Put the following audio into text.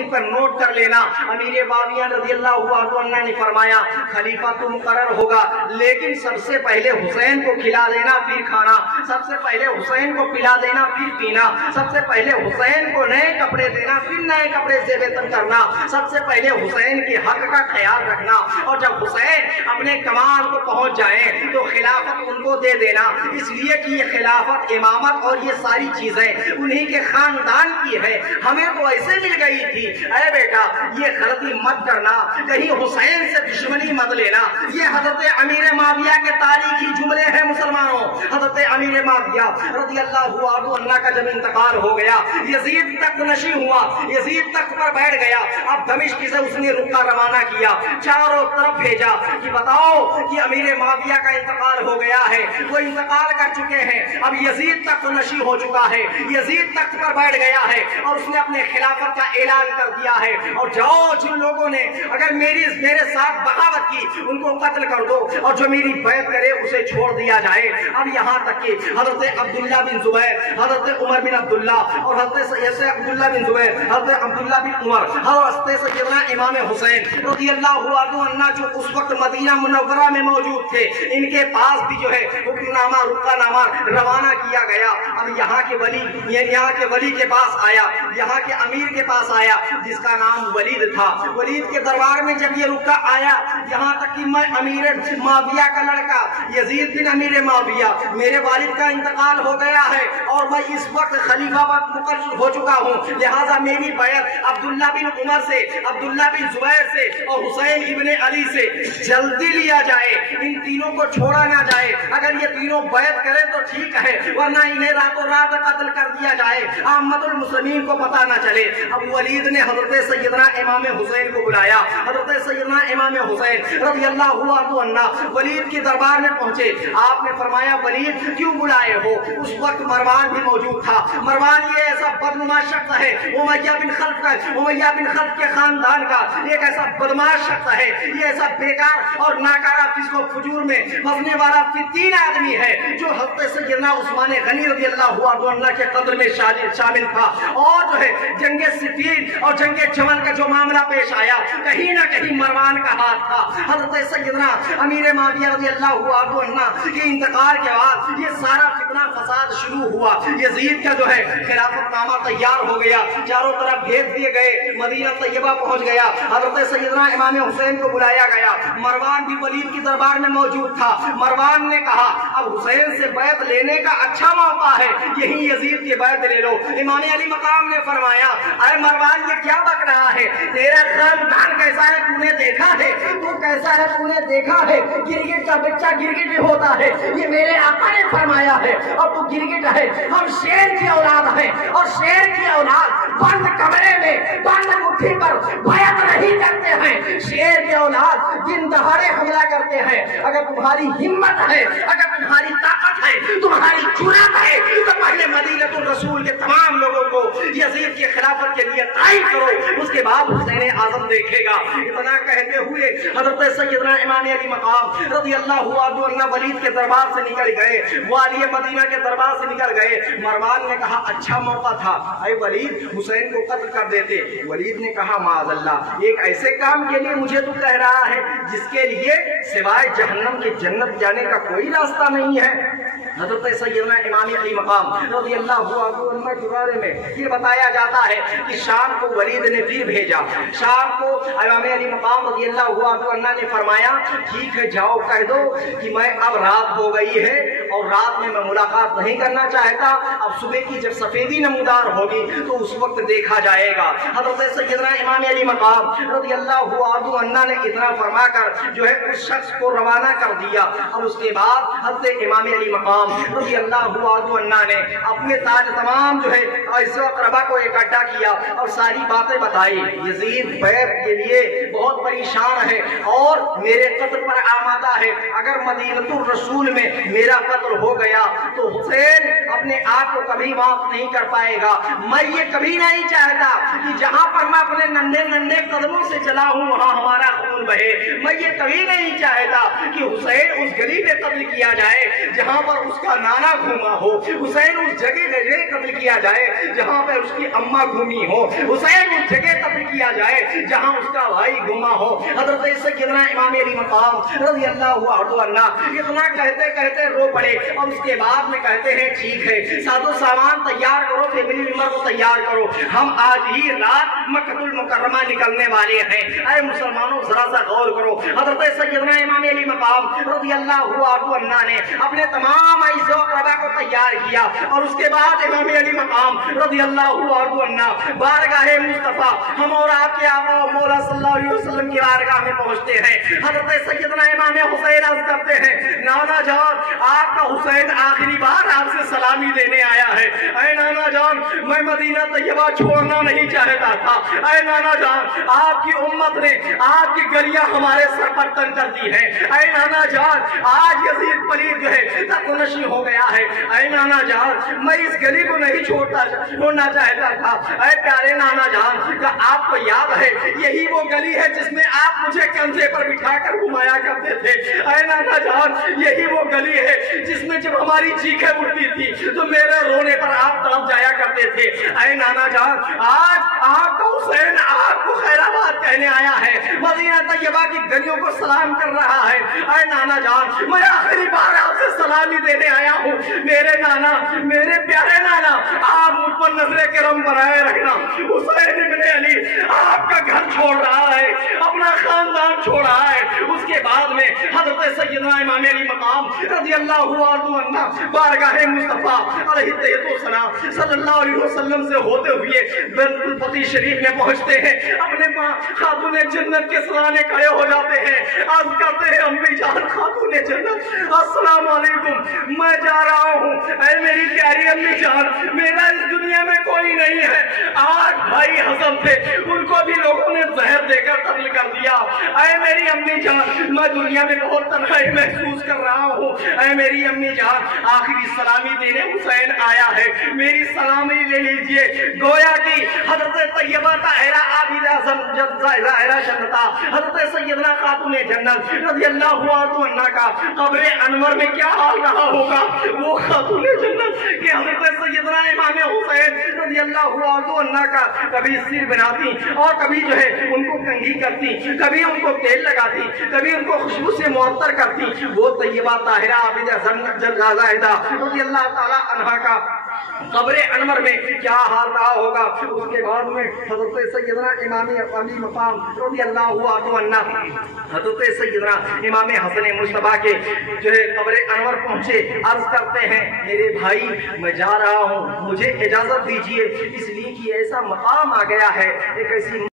इन पर नोट कर लेना। अमीर बाविया रज़ी अल्लाहु अन्हु ने फरमाया खलीफा तो मुकर्रर होगा, लेकिन सबसे पहले हुसैन को खिला देना फिर खाना, सबसे पहले हुसैन को पिला देना फिर पीना, सबसे पहले हुसैन को नए कपड़े देना फिर नए कपड़े से वेतन करना, सबसे पहले हुसैन के हक का ख्याल रखना, और जब हुसैन अपने कमाल को पहुंच जाए तो खिलाफत उनको दे देना, इसलिए कि ये खिलाफत, इमामत और ये सारी चीजें उन्हीं के खानदान की है, हमें तो ऐसे मिल गई थी। अरे बेटा ये गलती मत करना, कहीं हुसैन से दुश्मनी मत लेना। ये हजरत अमीर माविया के तारीखी जुमले हैं मुसलमानों। हजरत अमीर माविया रज़ी अल्लाहु अन्हु का जब इंतकाल हो गया, यजीद तक नशी हुआ, यजीद तक पर बैठ गया। अब दमिश्क से उसने रुका रवाना किया, चारों तरफ भेजा कि बताओ कि अमीर माविया का इंतकाल हो गया है, वो इंतकाल कर चुके हैं, अब यजीद तक नशी हो चुका है, यजीद तख्त पर बैठ गया है और उसने अपने खिलाफत का ऐलान कर दिया है, और जाओ जिन लोगों ने अगर मेरे साथ बगावत की उनको कत्ल कर दो, और जो मेरी बैत करे उसे छोड़ दिया जाए। अब यहाँ तक कि हजरत अब्दुल्ला बिन जुबैर, हजरत उमर बिन अब्दुल्ला और हजरत अब्दुल्ला बिन जुबैर, हजरत अब्दुल्ला बिन उमर, हजरत सैयदना इमाम हुसैन रज़ी अल्लाहु अन्हु जो उस वक्त मदीना मुनव्वरा में मौजूद थे, इनके पास भी जो है हुक्मनामा, रुकनामा रवाना किया गया। अब यहाँ के वली के पास आया, यहाँ के अमीर के पास आया जिसका नाम वलीद था। वलीद के दरबार में जब ये रुका आया, यहाँ तक कि मैं अमीर माविया का लड़का यजीद बिन अमीर माविया, मेरे वालिद का इंतकाल हो गया है और मैं इस वक्त खलीफा मुकर्रर हो चुका हूँ, लिहाजा मेरी बैत अब्दुल्ला बिन उमर से, अब्दुल्ला बिन जुबैर से और हुसैन इब्ने अली से जल्दी लिया जाए, इन तीनों को छोड़ा ना जाए। अगर ये तीनों बैत करें तो ठीक है, वरना इन्हें रातों रात कत्ल कर दिया जाए, आमतुल मुस्लिमीन को पता ना चले। अब वलीद ने हजरत सैयदना इमाम हुसैन को बुलाया। हजरत सैयदना इमाम हुसैन रज़ी अल्लाहु अन्हु वलीद के दरबार में पहुंचे। आपने फरमाया वलीद क्यों बुलाए हो? उस वक्त मरवान भी मौजूद था। मरवान ये ऐसा बदनुमा शख्स है, उमय्या बिन खल्फ के खानदान का एक ऐसा बदमाश शख्स है, ये ऐसा बेकार और नाकारा फिस्को फुजूर में फंसने वाला फितीन आदमी है, जो हजरत सैयदना उस्मान गनी रज़ी अल्लाहु अन्हु के कत्ल में शामिल था। और जो है जंगे सिफ़ीन और जंगे जमल का जो मामला पेश आया, कहीं ना कहीं मरवान का हाथ था। हजरत सैयदना अमीर माविया रज़ी अल्लाहु अन्हु के इंतकाल के बाद ये सारा फितना फसाद शुरू हुआ। यजीद का जो है खिलाफतनामा तैयार हो गया, चारों तरफ भेज दिए गए, मदीना तैयबा पहुंच गया। हजरत सैयदना इमाम हुसैन को बुलाया गया। मरवान भी वलीद के दरबार में मौजूद था। मरवान ने कहा अब हुसैन से बैत लेने का अच्छा मौका है, यही यजीद की बैत ले लो। इमाम अली मकाम ने फरमाया अरे मरवान ये क्या बक रहा है, तेरा खानदान कैसा है तूने देखा है, तू कैसा है तूने देखा है, गिरगिट का बच्चा गिरगिट होता है, ये मेरे आका ने फरमाया है, और तू गिरगिट है। हम शेर की औलाद है, और शेर की औलाद बंद कमरे में बंद मुट्ठी पर बैत नहीं करते हैं। शेर की औलाद दिन दहाड़े हमला करते हैं। अगर तुम्हारी हिम्मत है, अगर तुम्हारी ताकत है, तुम्हारी जुर्रत है, तो पहले मदीनतुल रसूल के तमाम लोगों को यजीद की खिलाफत के लिए कायम करो, उसके बाद हुसैन आजम देखेगा। इतना कहते हुए हजरत सैयदना इमाम अली मकाम रज़ी अल्लाहु अन्हु वलीद के दरबार से निकल गए, वाली मदीना के दरबार से निकल गए। मरवान ने कहा अच्छा मौका था, अरे वलीद हुसैन को कत्ल कर देते। वलीद ने कहा माज़अल्लाह, एक ऐसे काम के लिए मुझे तू कह रहा है जिसके लिए सिवाय जहन्नम के जन्नत जाने का कोई रास्ता नहीं है। हज़रत सैयदना इमाम अली मकाम रज़ी अल्लाहु अन्हु के बारे में फिर बताया जाता है कि शाम को वलीद ने फिर भेजा। शाम को इमाम अली मकाम रज़ी अल्लाहु अन्हु ने फरमाया ठीक है जाओ कह दो कि मैं अब रात हो गई है और रात में मैं मुलाकात नहीं करना चाहता, अब सुबह की जब सफेदी नमूदार होगी तो उस वक्त देखा जाएगा। हज़रत सैयदना इमाम अली मकाम रज़ी अल्लाहु अन्हु ने इतना फरमाकर जो है उस शख्स को रवाना कर दिया। और उसके बाद हज़रत इमाम अली मकाम रज़ी अल्लाहु अन्हु ने अपने ताज तमाम जो है ऐसे अक़रबा को इकट्ठा किया और सारी बातें बताई। यजीद बैत के लिए बहुत परेशान है और मेरे कत्ल पर आमादा है, अगर मदीनतुल रसूल में मेरा कत्ल हो गया तो हुसैन अपने आप को कभी माफ नहीं कर पाएगा। मैं ये कभी नहीं चाहता कि जहां पर मैं अपने नन्हे नन्हे कदमों से चला हूं वहां हमारा खून बहे। मैं ये कभी नहीं चाहता कि हुसैन उस गली में कत्ल किया जाए जहां पर उसका नाना घूमा हो, हुसैन उस जगह कत्ल किया जाए जहां पर उसकी अम्मा घूमी हो, हुसैन उस जगह कत्ल کیا جائے جہاں اس کا بھائی گما ہو۔ حضرت سیدنا امام علی مقام رضی اللہ عنہ اتنا کہتے کہتے رو پڑے اور اس کے بعد میں کہتے ہیں ٹھیک ہے ساز و سامان تیار کرو، فیملی ممبر کو تیار کرو، ہم آج ہی رات مکہ المکرمہ نکلنے والے ہیں۔ اے مسلمانوں ذرا سا غور کرو، حضرت سیدنا امام علی مقام رضی اللہ عنہ نے اپنے تمام اعزاء و اقربا کو تیار کیا اور اس کے بعد امام علی مقام رضی اللہ عنہ بارگاہ مصطفیٰ ہم اور آپ کے آقا و مولا صلی اللہ علیہ وسلم کی بارگاہ میں پہنچتے ہیں۔ حضرت سیدنا امام حسین عرض کرتے ہیں نانا جان آپ کا حسین آخری بار آپ سے سلامی دینے آیا ہے۔ اے نانا جان میں مدینہ طیبہ چھوڑنا نہیں چاہتا تھا، اے نانا جان آپ کی امت نے آپ کی گلیاں ہمارے سر پر تن کر دی ہیں، اے نانا جان آج یزید پلید جو ہے تقنشی ہو گیا ہے، اے نانا جان میں اس گلی کو نہیں چھوڑنا چاہتا تھا۔ اے پیارے نانا جان کیا آپ کو یاد ہے یہی وہ گلی ہے جس میں آپ مجھے کندھے پر بٹھا کر گھمایا کرتے تھے؟ اے نانا جان یہی وہ گلی ہے جس میں جب ہماری چیخیں اٹھتی تھی تو میرے رونے پر آپ تڑپ جایا کرتے تھے۔ اے نانا جان آج آپ کا حسین آپ کو خیر آباد کہنے آیا ہے، مدینہ طیبہ کی گلیوں کو سلام کر رہا ہے۔ اے نانا جان میں آخری بار آپ سے سلامی دینے آیا ہوں، میرے نانا میرے پیارے نانا آپ مجھ پر نظر کرم بنائے رکھنا۔ حسین ابن علی آپ کا گھر چھوڑ رہا ہے، اپنا خاندان چھوڑ رہا ہے۔ اس کے بعد میں حضرت سیدنا امام علی مقام رضی اللہ عنہ بارگاہ مصطفیٰ علیہ السلام صلی اللہ علیہ وسلم سے ہوتے ہوئے بیت الفتح شریف میں پہنچتے ہیں، اپنے خاتون جنت کے سرانے کھڑے ہو جاتے ہیں، عرض کرتے ہیں امی جان خاتون جنت السلام علیکم میں جا رہا ہوں، اے میری پیاری امی جان میرا اس دنیا میں کوئی نہیں ہے۔ آج بھائی حسن تھے ان کو بھی لوگوں نے زہر دے کر قتل کر دیا، اے میری امی جان میں دنیا میں بہت تنہائی محسوس کر رہا ہوں، اے میری امی جان آخری سلامی دینے حسین آیا ہے، میری سلامی لے لیجئے۔ گویا کہ حضرت طیبہ طاہرہ عابدہ ظاہرہ جنتا حضرت سیدنا خاتون جنت رضی اللہ عنہ کا قبر انور میں کیا حال رہا ہوگا، وہ خاتون جنت کہ حضرت سیدنا امام حسین رضی اللہ عنہ کا کبھی سر بناتی اور کبھی جو ہے ان کو کنگھی کرتی، کبھی ان کو تیل لگاتی، کبھی ان کو خوشبو سے معطر کرتی۔ وہ طیبہ طاہرہ عابدہ زاہدہ رضی اللہ تعالی عنہ کا قبر انور میں کیا حال رہا ہوگا۔ اس کے بعد میں حضرت سیدنا امام علی مقام رضی اللہ عنہ حضرت سیدنا امام حسن مصطفیٰ کے جو ہے قبر انور پہنچے، عرض کرتے ہیں میرے بھائی میں جا رہا ہوں، مجھے اجازت دیجئے، اس لیے کہ ایسا مقام آ گیا ہے، ایک ایسی